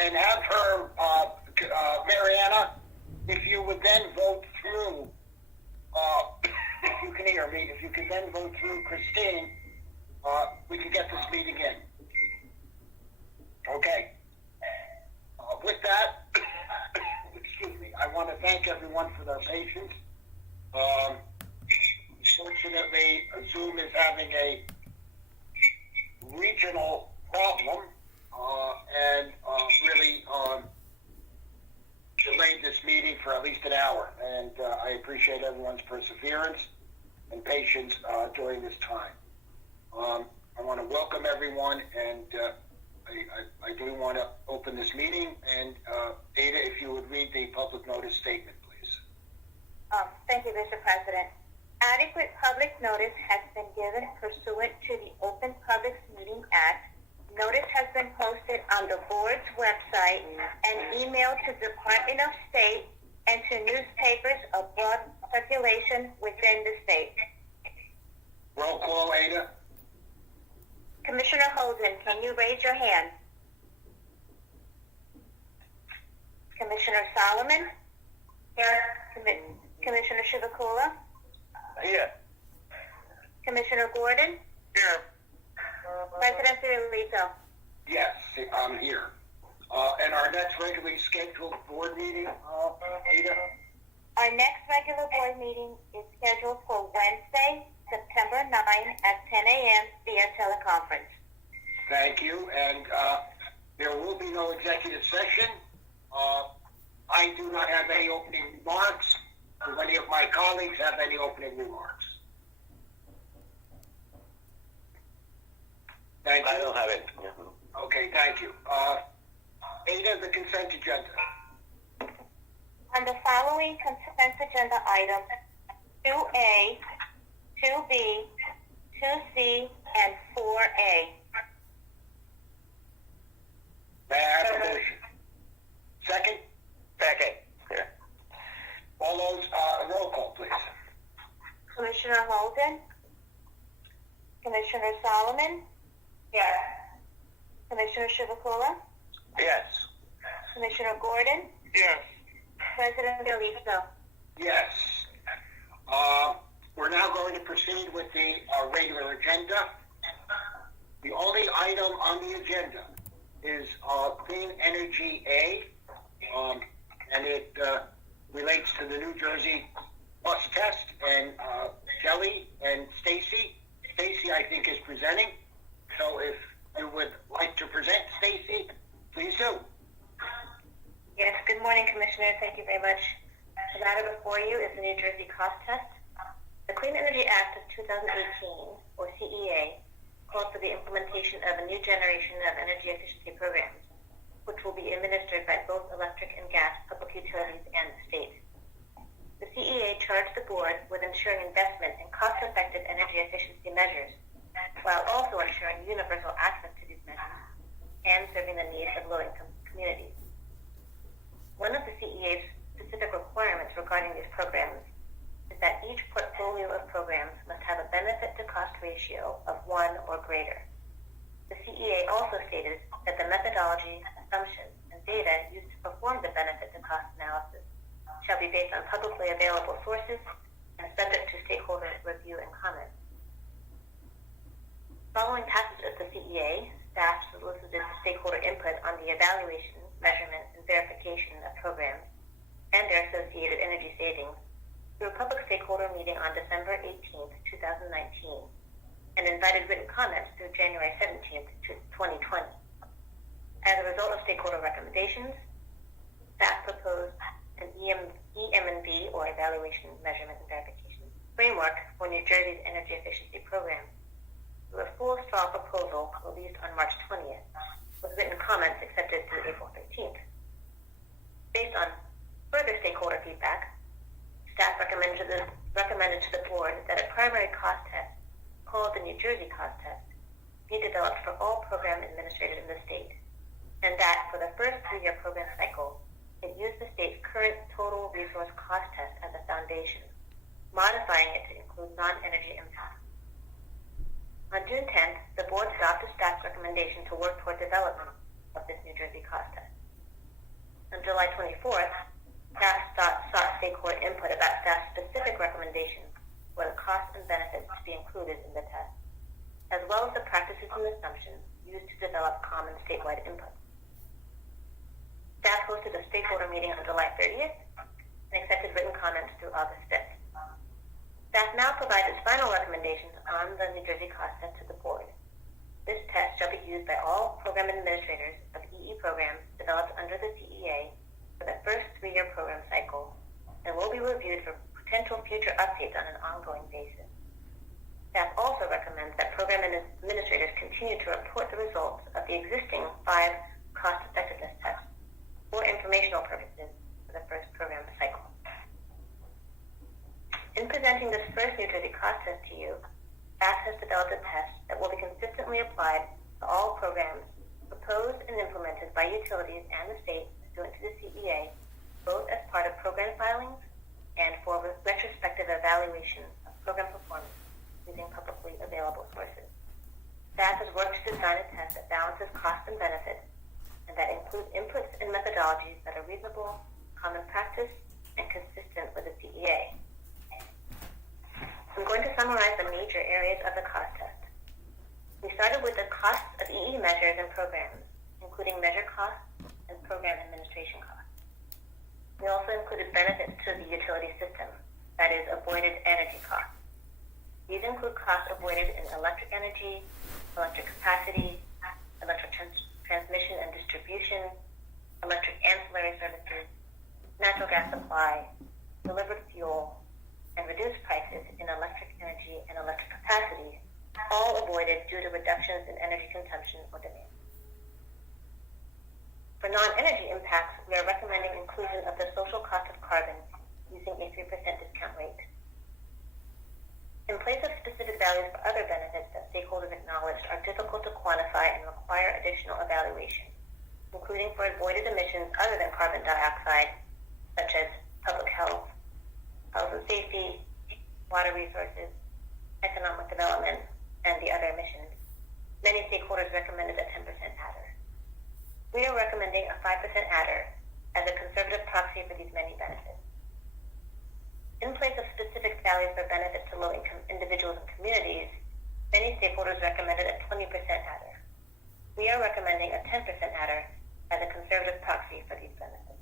and have her, Mariana, if you would then vote through, if you can hear me, if you could then vote through Christine, we can get this meeting in. Okay. With that, excuse me, I want to thank everyone for their patience. Fortunately, Zoom is having a regional problem, and really delayed this meeting for at least an hour. And I appreciate everyone's perseverance and patience during this time. I want to welcome everyone, and I do want to open this meeting. And Ada, if you would read the public notice statement, please. Thank you, Mr. President. Adequate public notice has been given pursuant to the Open Public Meeting Act. Notice has been posted on the board's website and emailed to the Department of State and to newspapers of broad circulation within the state. Roll call, Ada. Commissioner Holden, can you raise your hand? Commissioner Solomon? Here. Commissioner Shivakula? Here. Commissioner Gordon? Here. President Fiorito? Yes, I'm here. And our next regularly scheduled board meeting, Ada? Our next regular board meeting is scheduled for Wednesday, September 9 at 10 a.m. via teleconference. Thank you. And there will be no executive session. I do not have any opening remarks. Do any of my colleagues have any opening remarks? Thank you. I don't have it. Okay, thank you. Ada, the consent agenda. On the following consent agenda items, 2A, 2B, 2C, and 4A. May I have a motion? Second? Second. Yeah. All those, roll call, please. Commissioner Holden? Commissioner Solomon? Yes. Commissioner Shivakula? Yes. Commissioner Gordon? Yes. President Fiorito? Yes. We're now going to proceed with the regular agenda. The only item on the agenda is Clean Energy A, and it relates to the New Jersey bus test. And Kelly and Stacy, I think, is presenting. So if you would like to present, Stacy, please do. Yes, good morning, Commissioner. Thank you very much. The matter before you is the New Jersey cost test. The Clean Energy Act of 2018, or CEA, calls for the implementation of a new generation of energy efficiency programs, which will be administered by both electric and gas public utilities and the state. The CEA charged the board with ensuring investment in cost-effective energy efficiency measures, while also ensuring universal access to these measures and serving the needs of low-income communities. One of the CEA's specific requirements regarding these programs is that each portfolio of programs must have a benefit-to-cost ratio of 1 or greater. The CEA also stated that the methodology, assumptions, and data used to perform the benefit-to-cost analysis shall be based on publicly available sources and subject to stakeholder review and comment. Following passage of the CEA, staff solicited stakeholder input on the evaluation, measurement, and verification of programs and their associated energy savings through a public stakeholder meeting on December 18th, 2019, and invited written comments through January 17th, 2020. As a result of stakeholder recommendations, staff proposed an EM&V, or Evaluation, Measurement, and Verification framework for New Jersey's energy efficiency program. Through a full straw proposal released on March 20th, with written comments accepted through April 13th. Based on further stakeholder feedback, staff recommended to the board that a primary cost test, called the New Jersey cost test, be developed for all program administrators in the state, and that for the first 3-year program cycle, it used the state's current total resource cost test as a foundation, modifying it to include non-energy impacts. On June 10th, the board adopted staff's recommendation to work toward development of this New Jersey cost test. On July 24th, staff sought stakeholder input about staff's specific recommendations for the costs and benefits to be included in the test, as well as the practices and assumptions used to develop common statewide input. Staff hosted a stakeholder meeting on July 30th and accepted written comments through August 5th. Staff now provides its final recommendations on the New Jersey cost test to the board. This test shall be used by all program administrators of EE programs developed under the CEA for the first 3-year program cycle and will be reviewed for potential future updates on an ongoing basis. Staff also recommends that program administrators continue to report the results of the existing 5 cost effectiveness tests for informational purposes for the first program cycle. In presenting this first New Jersey cost test to you, staff has developed a test that will be consistently applied to all programs proposed and implemented by utilities and the state pursuant to the CEA, both as part of program filings and for retrospective evaluation of program performance using publicly available sources. Staff has worked to design a test that balances costs and benefits and that includes inputs and methodologies that are reasonable, common practice, and consistent with the CEA. I'm going to summarize the major areas of the cost test. We started with the costs of EE measures and programs, including measure costs and program administration costs. We also included benefits to the utility system, that is, avoided energy costs. These include costs avoided in electric energy, electric capacity, electric transmission and distribution, electric ancillary services, natural gas supply, delivered fuel, and reduced prices in electric energy and electric capacity, all avoided due to reductions in energy consumption or demand. For non-energy impacts, we are recommending inclusion of the social cost of carbon using a 3% discount rate. In place of specific values for other benefits that stakeholders acknowledged are difficult to quantify and require additional evaluation, including for avoided emissions other than carbon dioxide, such as public health, health and safety, water resources, economic development, and the other emissions, many stakeholders recommended a 10% adder. We are recommending a 5% adder as a conservative proxy for these many benefits. In place of specific values for benefits to low-income individuals and communities, many stakeholders recommended a 20% adder. We are recommending a 10% adder as a conservative proxy for these benefits.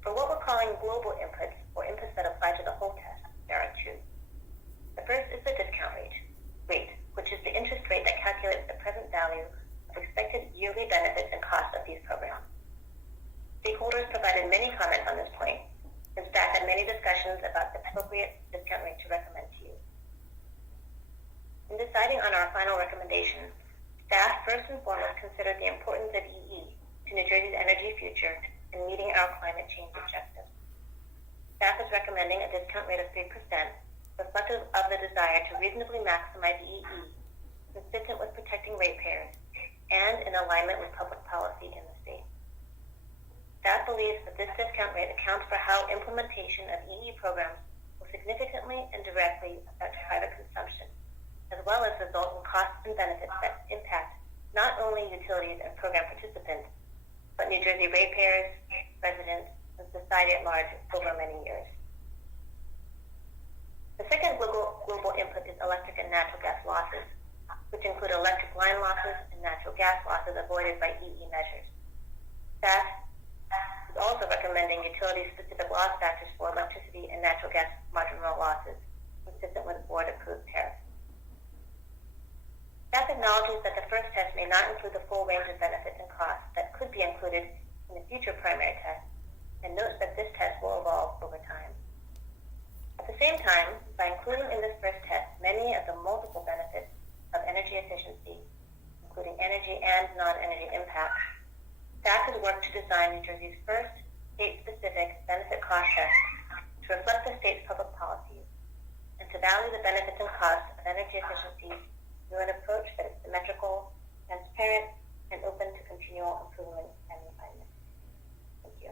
For what we're calling global inputs, or inputs that apply to the whole test, there are 2. The first is the discount rate, which is the interest rate that calculates the present value of expected yearly benefits and costs of these programs. Stakeholders provided many comments on this point, and staff had many discussions about the appropriate discount rate to recommend to you. In deciding on our final recommendation, staff first and foremost considered the importance of EE to New Jersey's energy future and meeting our climate change objectives. Staff is recommending a discount rate of 3%, reflective of the desire to reasonably maximize EE, consistent with protecting ratepayers, and in alignment with public policy in the state. Staff believes that this discount rate accounts for how implementation of EE programs will significantly and directly affect private consumption, as well as result in costs and benefits that impact not only utilities and program participants, but New Jersey ratepayers, residents, and society at large over many years. The second global input is electric and natural gas losses, which include electric line losses and natural gas losses avoided by EE measures. Staff is also recommending utility-specific loss factors for electricity and natural gas marginal losses, consistent with board-approved tariffs. Staff acknowledges that the first test may not include the full range of benefits and costs that could be included in the future primary test, and notes that this test will evolve over time. At the same time, by including in this first test many of the multiple benefits of energy efficiency, including energy and non-energy impacts, staff has worked to design New Jersey's first state-specific benefit cost test to reflect the state's public policies and to value the benefits and costs of energy efficiency through an approach that is symmetrical, transparent, and open to continual improvement and refinement. Thank you.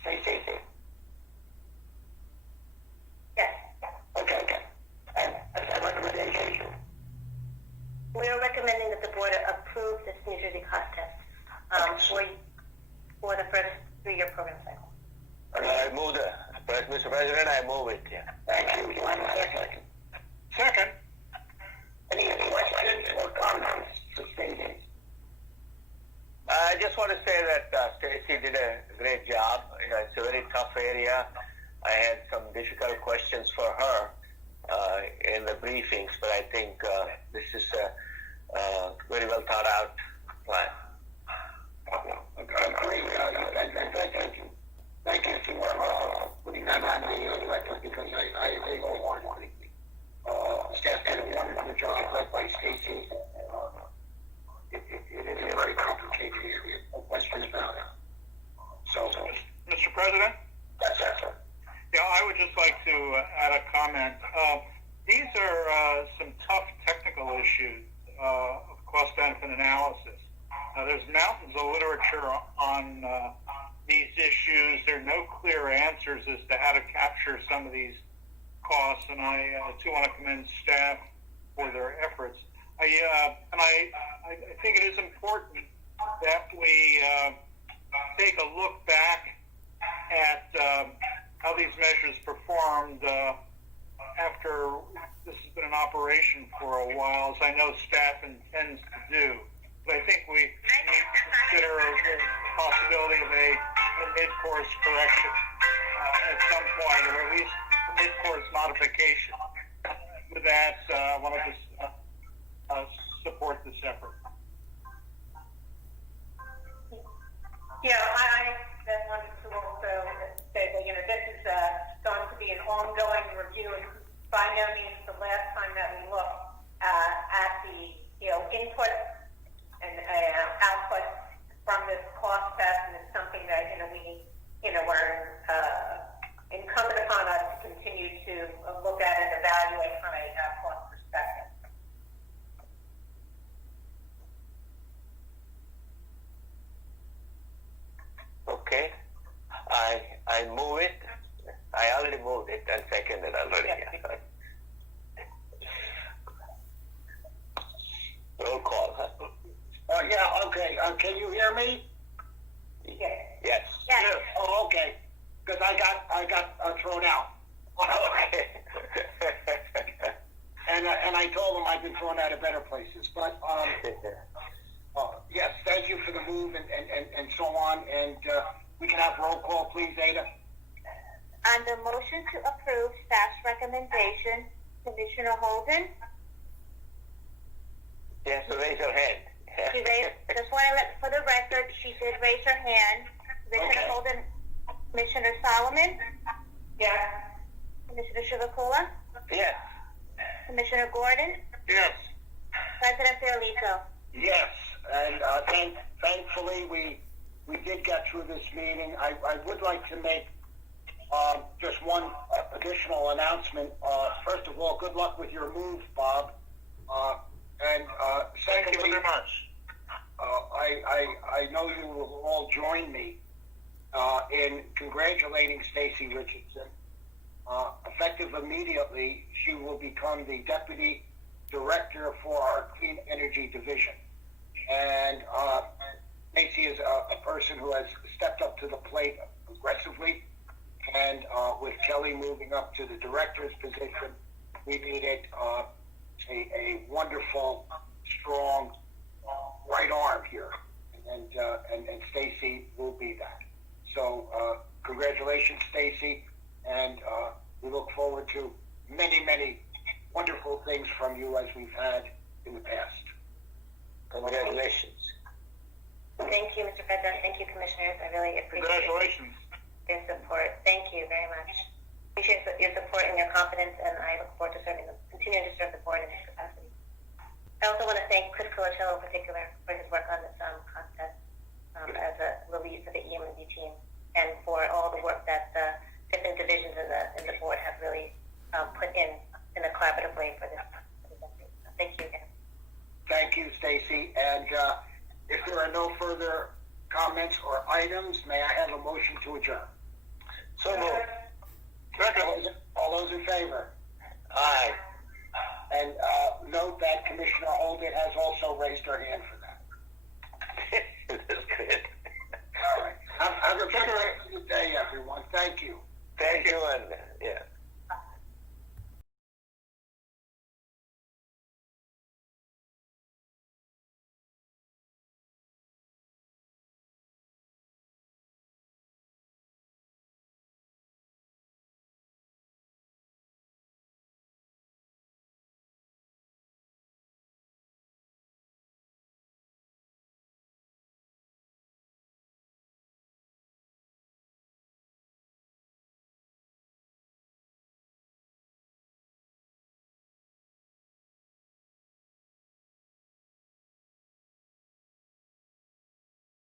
Stay safe. energy cost test for the first 3-year program cycle. I move Mr. President, I move it. Yeah. Thank you. Do I have a second? Second. Any questions or comments for Stacy? I just want to say that Stacy did a great job. You know, it's a very tough area. I had some difficult questions for her in the briefings, but I think this is a very well thought out plan. Thank you. Thank you for putting that on the record because I go on staff did a wonderful job led by Stacy. It is a very complicated area. No questions about it. So, Mr. President? that's it, sir. Yeah, I would just like to add a comment. These are some tough technical issues of cost-benefit analysis. There's mountains of literature on these issues. There are no clear answers as to how to capture some of these costs, and I too want to commend staff for their efforts. I think it is important that we take a look back at how these measures performed after this has been in operation for a while, as I know staff intends to do. But I think we need to consider the possibility of a mid-course correction at some point, or at least a mid-course modification. With that, I want to just support this effort. Yeah, I just wanted to also say that, this is going to be an ongoing review, and by no means the last time that we look at the, input and output from this cost test, and it's something that, we, are incumbent upon us to continue to look at and evaluate from a cost perspective. Okay. I move it. I already moved it and seconded already. Yeah. Roll call, huh? Yeah, okay. Can you hear me? Yes. Yes. Yes. Oh, okay. Because I got thrown out. Okay. And I told them I've been thrown out of better places. But yes, thank you for the move and so on. And we can have roll call, please, Ada. On the motion to approve staff's recommendation, Commissioner Holden, Yes, so raise your hand. she raised, just want to let, for the record, she did raise her hand. Commissioner Okay. Holden, Commissioner Solomon, Yes. Commissioner Chivukula, Yes. Commissioner Gordon, Yes. President Fiorito. Yes, and thankfully we did get through this meeting. I would like to make just one additional announcement. First of all, good luck with your move, Bob. And Thank you secondly, very much. I know you will all join me in congratulating Stacy Richardson. Effective immediately, she will become the Deputy Director for our Clean Energy Division. And Stacy is a person who has stepped up to the plate aggressively. And with Kelly moving up to the Director's position, we needed a wonderful, strong right arm here, and Stacy will be that. So congratulations, Stacy, and we look forward to many, many wonderful things from you as we've had in the past. Congratulations. Thank you, Mr. President. Thank you, Commissioners. I really appreciate Congratulations. your support. Thank you very much. Appreciate your support and your confidence, and I look forward to continuing to serve the board in this capacity. I also want to thank Chris Colatello in particular for his work on this contest as a release of the EM&D team, and for all the work that the different divisions in the board have really put in a collaborative way for this. Thank you again. Thank you, Stacy. And if there are no further comments or items, may I have a motion to adjourn? So moved. All those in favor? Aye. And note that Commissioner Holden has also raised her hand for that. adjourned.